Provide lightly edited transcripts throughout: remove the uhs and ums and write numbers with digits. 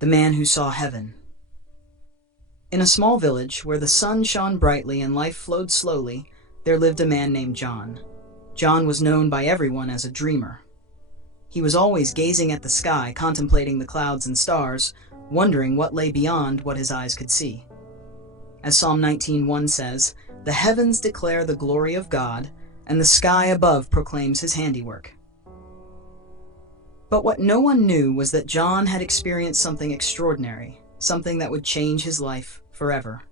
The Man Who Saw Heaven. In a small village where the sun shone brightly and life flowed slowly, there lived a man named John. John was known by everyone as a dreamer. He was always gazing at the sky, contemplating the clouds and stars, wondering what lay beyond what his eyes could see. As Psalm 19:1 says, "The heavens declare the glory of God, and the sky above proclaims his handiwork." But what no one knew was that John had experienced something extraordinary, something that would change his life forever.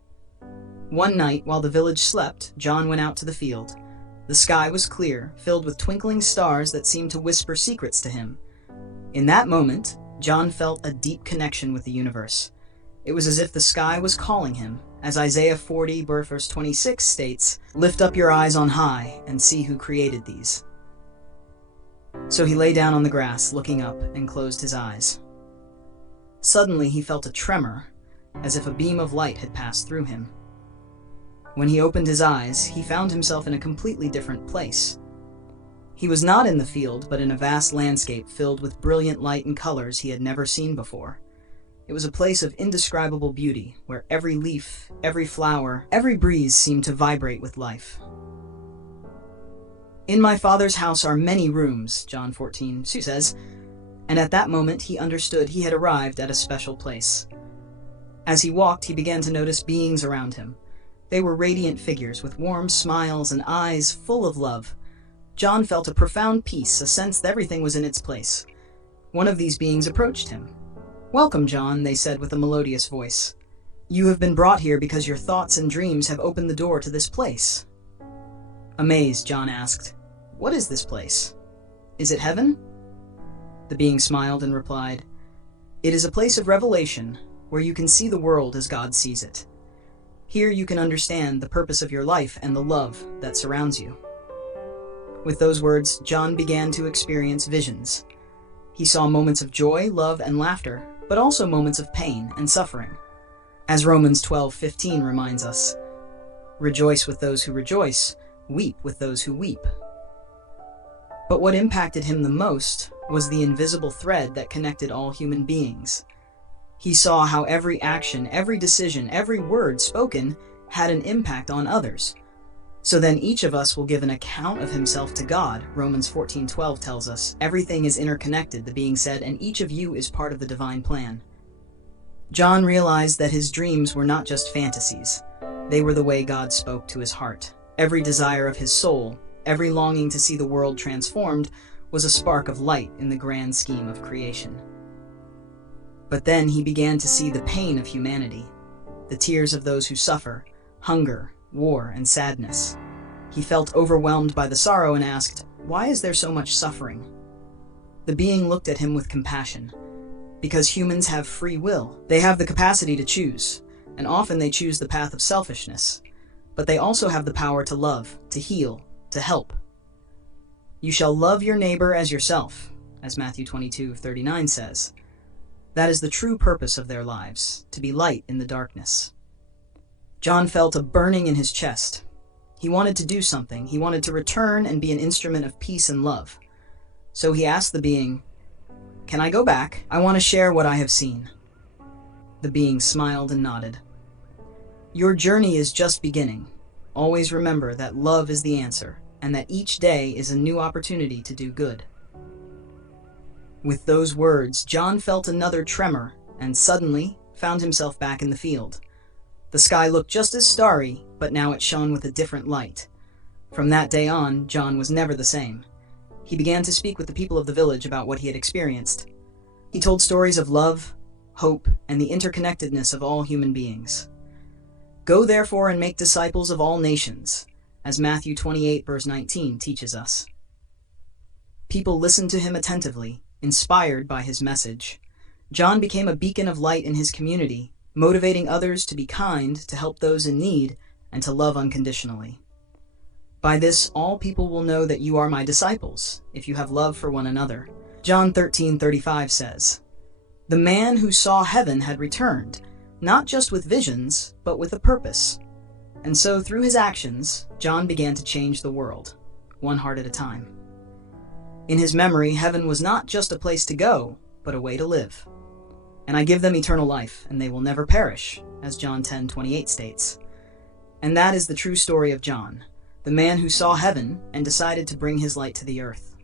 One night, while the village slept, John went out to the field. The sky was clear, filled with twinkling stars that seemed to whisper secrets to him. In that moment, John felt a deep connection with the universe. It was as if the sky was calling him, as Isaiah 40, verse 26 states, "Lift up your eyes on high and see who created these." So he lay down on the grass, looking up, and closed his eyes. Suddenly he felt a tremor, as if a beam of light had passed through him. When he opened his eyes, he found himself in a completely different place. He was not in the field, but in a vast landscape filled with brilliant light and colors he had never seen before. It was a place of indescribable beauty, where every leaf, every flower, every breeze seemed to vibrate with life. "In my Father's house are many rooms," John 14:2 says, and at that moment he understood he had arrived at a special place. As he walked, he began to notice beings around him. They were radiant figures with warm smiles and eyes full of love. John felt a profound peace, a sense that everything was in its place. One of these beings approached him. "Welcome, John," they said with a melodious voice. "You have been brought here because your thoughts and dreams have opened the door to this place." Amazed, John asked, "What is this place? Is it heaven?" The being smiled and replied, "It is a place of revelation, where you can see the world as God sees it. Here you can understand the purpose of your life and the love that surrounds you." With those words, John began to experience visions. He saw moments of joy, love, and laughter, but also moments of pain and suffering. As Romans 12:15 reminds us, "Rejoice with those who rejoice, weep with those who weep." But what impacted him the most was the invisible thread that connected all human beings. He saw how every action, every decision, every word spoken had an impact on others. So then each of us will give an account of himself to God. Romans 14:12 tells us, "Everything is interconnected," the being said, "and each of you is part of the divine plan." John realized that his dreams were not just fantasies. They were the way God spoke to his heart. Every desire of his soul, every longing to see the world transformed, was a spark of light in the grand scheme of creation. But then he began to see the pain of humanity, the tears of those who suffer, hunger, war, and sadness. He felt overwhelmed by the sorrow and asked, "Why is there so much suffering?" The being looked at him with compassion. Because humans have free will. They have the capacity to choose, and often they choose the path of selfishness. But they also have the power to love, to heal, to help. "You shall love your neighbor as yourself," as Matthew 22:39 says. That is the true purpose of their lives, to be light in the darkness. John felt a burning in his chest. He wanted to do something. He wanted to return and be an instrument of peace and love. So he asked the being, "Can I go back? I want to share what I have seen." The being smiled and nodded. "Your journey is just beginning. Always remember that love is the answer, and that each day is a new opportunity to do good." With those words, John felt another tremor, and suddenly found himself back in the field. The sky looked just as starry, but now it shone with a different light. From that day on, John was never the same. He began to speak with the people of the village about what he had experienced. He told stories of love, hope, and the interconnectedness of all human beings. "Go therefore and make disciples of all nations," as Matthew 28:19 teaches us. People listened to him attentively, inspired by his message. John became a beacon of light in his community, motivating others to be kind, to help those in need, and to love unconditionally. "By this, all people will know that you are my disciples, if you have love for one another." John 13:35 says, "The man who saw heaven had returned, not just with visions, but with a purpose." And so through his actions, John began to change the world, one heart at a time. In his memory, heaven was not just a place to go, but a way to live. and I give them eternal life, and they will never perish, as John 10:28 states. And that is the true story of John, the man who saw heaven and decided to bring his light to the earth.